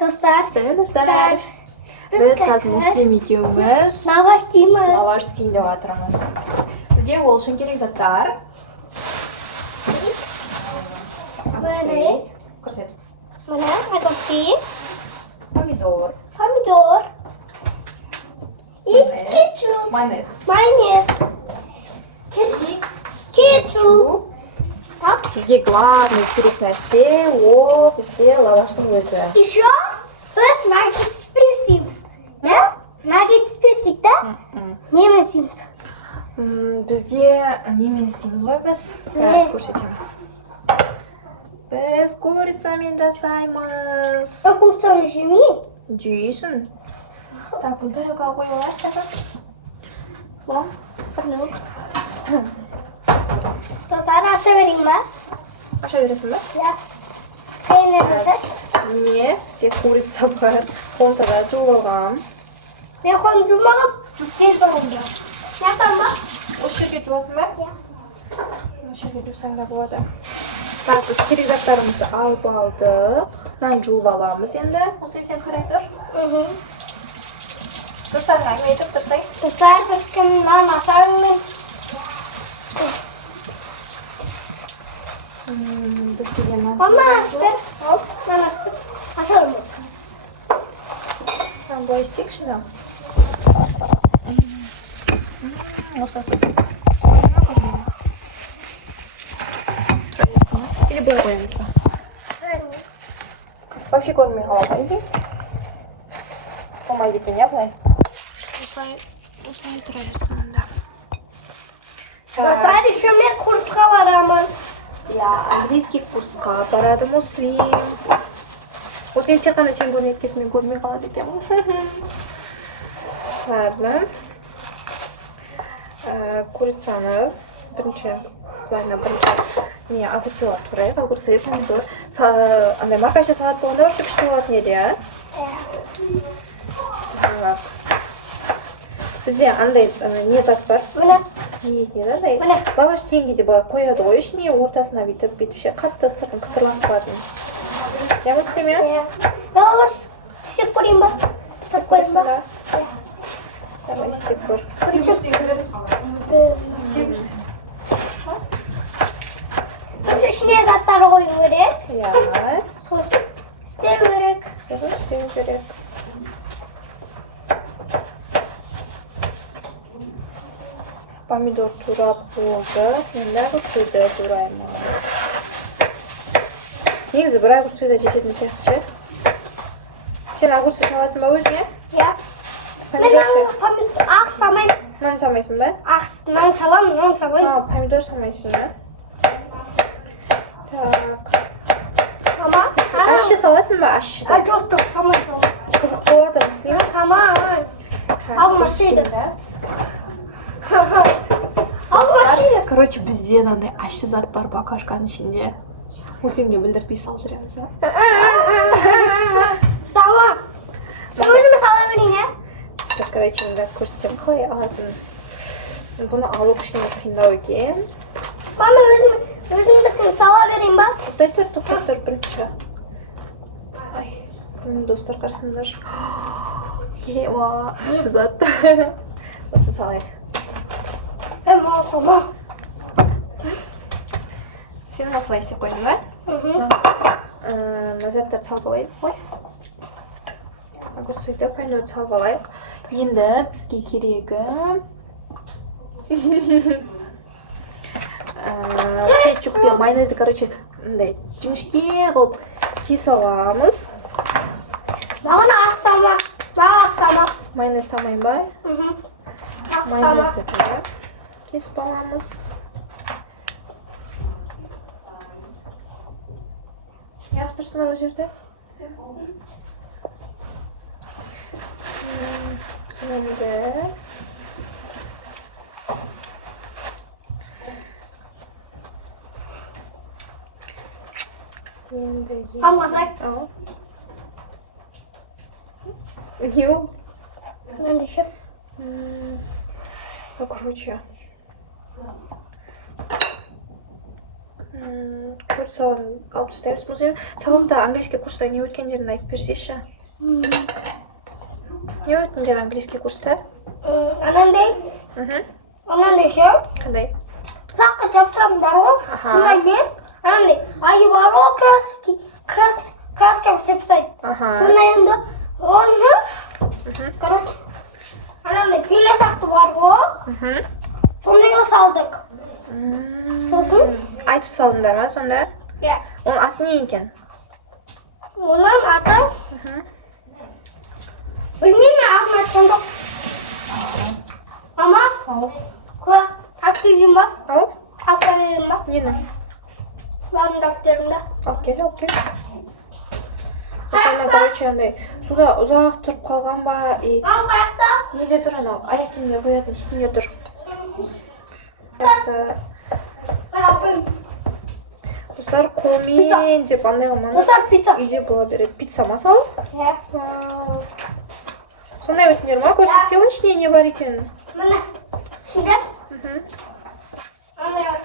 Dostlar. Selam dostlar. Biz қазір Muslim екеуміз Lavaş дейміз. лаваш істейін деп жатырмыз. Бізге ол үшін керек заттар. Böyle. Көрсет. Mana огурцы, Помидор. помидор и кетчуп. Майонез. Майонез. Кетчуп. Так. Бізге главный керек нәрсе ол бізде лаваштың өзі. Еще biz nuggets isteymiz. Ne? Nuggets isteydik de ne isteymiz? Бізге немен істейміз ғой біз? Қазір көрсетемін. Біз курицамен жасаймыз. Курицаны жемейін. Жейсің. Так, бұл тарелкаға қойып алайық. Bon, бір минут. Dostlar aşağı vereyim ben. Аша бересің бе? Ya. Peynirimizi. Міне, бізде курица бар. Оны да жуып алғам. Ben koyun cumbalım. Tez var onda. Ne yapalım bak? Осы жерге жуасың ба? Ya. Осы жерге жусаң да болады. Так, біз керек заттарымызды алып алдық. Мынаны жуып аламыз енді. Осы сен қарай тұр. Достарыңа әңгіме айтып тұрсаң. Dostlar biz kimden aşağı vereyim? Біз деген Mama açtı. Hop. Ben açtım. Açalım. былай істейікші да. Осылай қойсақ. Тұра берсін ба? Или былай қоямыз ба? Вообще көрмей қалады екен. Болмайды екен, иә былай? Осылай тұра берсін онда. Dostlar еще мен kursқа барамын. Я английский курсқа барады Муслим. Муслим тек қана сен көрмей кеткесін мен көрмей қалады екенмін. Ладно. Курицаны бірінші не огурцылар турайық. Огурцы, помидор. Андай маркаша салат болғанда вообще күшті болатын еді, иә? Бізде андай не зат бар? Міне. Не еді, андай лаваш істеген кезде былай қояды ғой ішіне, ортасына бүйтіп ше қатты сыртын қытырланып қалатын. Я Муслим, иә? Ben lavaş istеп көрейін ба? Пісіп көрейін ба? Давай істеп көр. Осы ішіне заттары қою керек. Иә. Сосын істеу керек. Сосын істеу керек. Помидор турап болды. Енді огурцыйды тураймыз. Негізі бір огурцыйда жететін сияқты ше. Сен огурцы саласың ба өзіңе? Ya. Ben ақ самайым. Нан салмайсың ба? Нан саламын, нан салмаймын. Помидор салмайсың ба? Так. Мама. Ащы саласың ба? Ащы сал. Жоқ, салмаймын. Қызық болады Муслим. Салмаймын. Алмашиды. Алмашиды. Короче, бізде мынандай ащы зат бар баклажканың ішінде. Муслимге білдіртпей салып жүреміз, а? Сала. Өзіме сала берейін, е? Короче, мен қазір көрсетемін қалай алатынын. Бұны алу кішкене қиындау екен. Мама, өзімдікін сала берейін ба? Тоқтай тұр бірінші. Ай, достар қарсыңдар. Ема, ащы зат. Осын салайық. Мал сала. Сен осылай істеп қойдың ба? Заттарды салып алайық қой. Огурцыйды, помидорды салып алайық. Енді бізге керегі кетчуп пен майонезді, короче, жіңішке қылып кесіп аламыз. Маған ақ салма. Маған ақ салма. Майонез салмайын ба? Майонезді де кесіп аламыз. Неғып тұрсыңдар ол жерде? Енді Алмасай. Ау. Не ол? Ендеше. Короче. Курс сабағын алып тастаймыз. Бұл жерде сабақта английский курста не өткендерін айтып берсейші. Не өттіңдер английский курста? Анандай. Анандай ше. Қандай? Саққа жапсам бар ғой. Сондай мен анандай айы бар ғой, краскам сепсайды. Сондай енді оны, короче, анандай пиле сақты бар ғой. Сондайға салдық. Сосын? Айтып салдыңдар ма сонда? Иә. Оның аты не екен? Оның аты? Білмеймін, атын айтқан жоқ. Мама? Куә, алып келейін ба? Алып келейін ба? Нені? Барын дәптерімді. Алып кел. Осылай, короче, андай, суда ұзақ тұрып қалған ба? Мам, қаяқта? Неде тұр анау? Аяқ киімге қоятын үстінде тұр. Достар, қолмен деп андай қылманы. Достар, пицца. Үйде бола береді. Пицца масал? Иә. Сондай өтіндер ма? Көрсетсе оның ішіне не бар екен? Міне, ішінде? Андай бар.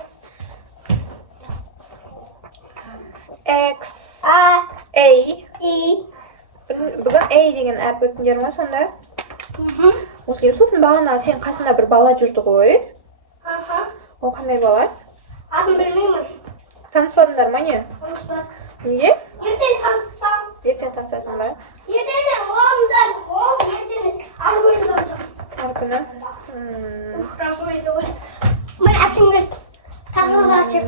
X, A. И. Бүгін A деген әріп өтіндер ма сонда? Осылай, сосын бағана сен қасында бір бала жүрді ғой? Ол қандай бала? Атын білмеймін. Таныспадыңдар ма не? Таныспадық. Неге? Ертең танысам. Ертең танысасың ба? Ертең ертең ары күні танысам. Ары күні? Мен әпшімге тағырға ашып.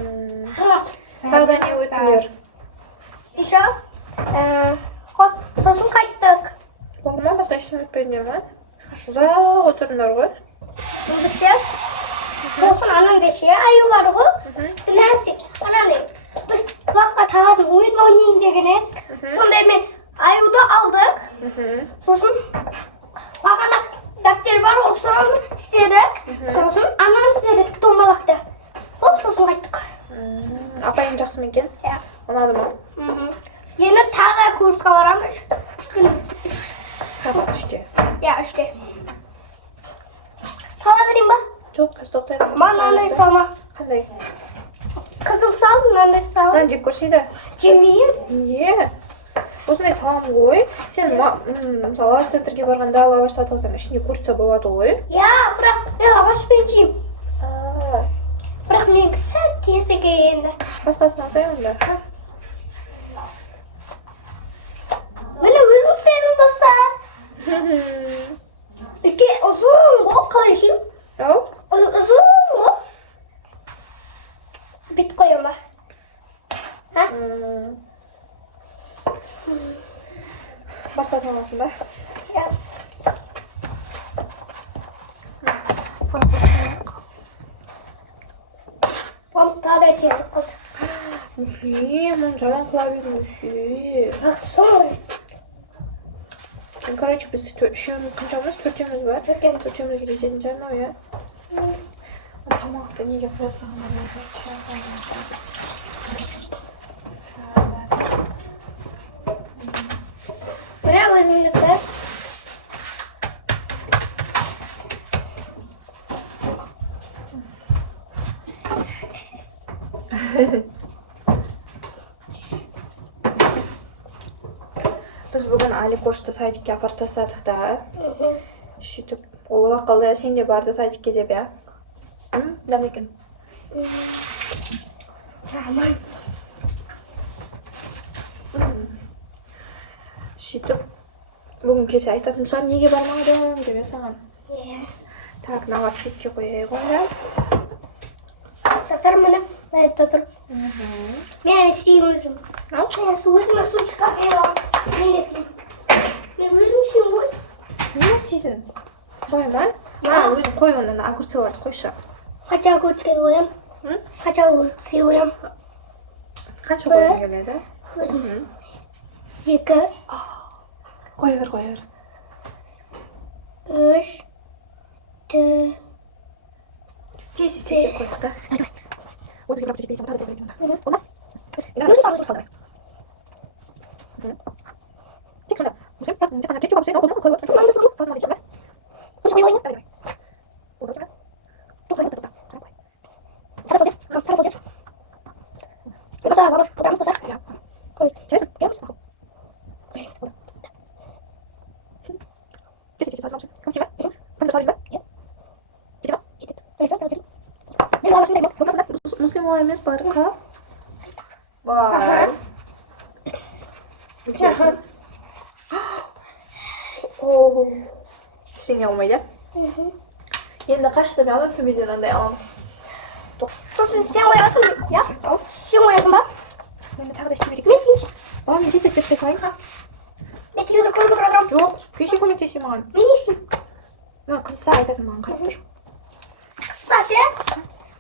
Тағда не өтіндер? Еще? Сосын қайттық. Болды ма? Басқа ештеңе өтпедіңдер ма? Ұзақ отырдыңдар ғой? Бұлды сосын анандай ше аю бар ғой. Нәрсе, анандай. Біз бұлаққа тағатын ойын ойнайын деген еді. Сондай мен аюды алдық. Сосын бағана дәптер бар ғой, соны істедік. Сосын анам істедік домбалақты. Болды, сосын қайттық. Апайың жақсы ма екен? Иә. Ұнады ма? Енді тағы курсқа барам. 3 күн. Сағат 3-те. Иә, 3-те. Сала берейін ба? Жоқ, қазір тоқтаймын. Мынандай салма. Қандай? Қызыл сал, мынандай сал. Мынаны жеп көрсейді? Жемейін. Не? Осындай салам ғой. Сен мысалы лаваш центрге барғанда лаваш сатып алсаң ішінде курица болады ғой? Иә, бірақ мен лавашпен жеймін. Бірақ мен сәл тесіге енді. Басқасын алсай онда. Міне өзім істедім, достар. Үлкен ұзын ғой, қалай жеймін? Ау? Ұзын ғой. Бет қоям ба? Басқасын аласың ба? Иә. Мам, тағы да тесік қылды. Мүшли, мұны жаман қыла бердің мүшли. Ақсын ғой. Короче, біз үшеуміз қаншамыз? Төртеуміз ба? Төртеуміз. Төртеумізге жететін жарнау, иә? Тамақты неге қоясың? Міне өзімдікі. Біз бүгін Аликошты садикке апарып тастадық да. Сөйтіп, ол ақылды, сен де барды садикке деп, иә? Дәм екен? Рамай. Сөйтіп, бүгін келсе айтатын шығар, неге бармадың деп саған. Так, мынау шетке қояйық онда. Достар, міне, айтта тұр. Мен істеймін өзім. Өзіме су шығап еламын. Мен істеймін. Мен өзім істеймін ғой. Не істейсің? Қой ма? Өзің қой онда, огурцы барды қойшы. Қанша огурцы қоям? Қанша огурцы қоям? Қанша қойғың келеді? Өзім. 2. Қоя бер. 3. 4. Тез қойдық та. Өзіңе бірақ жетпей екен, тағы да қойдық. Ола? Тек сонда. Өзім, бірақ тек қана кетчуп алып сен, ол қойып қойып қойып салсың дейсің ба? Қойшы қойып алайын? Болды. Жоқ, қойып қойып. Тара сол деш. Kes kes saçma. Komşu var. Pomidor salayım ben. Gidiyor. Ne var şimdi bu? Muslim olayımız bari kal. Vay. Güzelsin. Oo. Şey olmaydı. Yine kaçtım ya tüm videodan da yalan. Sosun sen oyasın ya. Sen oyasın bak. Ben de tabii şimdi. Mesin. Aa, ne ses sayın ha? Beti yüzü koyup oturuyorum. Yok. Küçük komik teşim an. Menisin. Ha kız sayfasın bana karıştır. Kısa şey.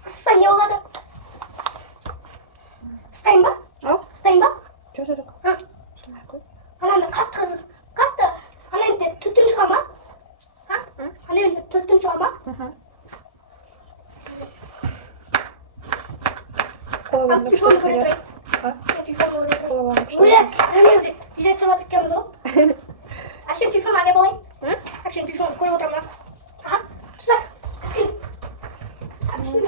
Kısa ne oladı? Stayın bak. Al. Stayın bak. Çok. Ha. Anam da kat kızı. Kat da. Anam da tütün çıkarma. Ha? Anam da tütün çıkarma. Bak tüfonu böyle durayım. Ha? Tüfonu böyle durayım. Kola varmış. Böyle hani yazıyor. Ücret sana dükkanımız o. Akşam tüfonu hadi balayım. Akşam tüfonu koy oturma. Aha. Güzel. Kıskin. Akşam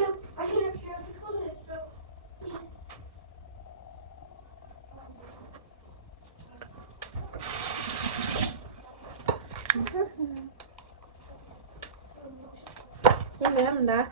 Yemeğim de.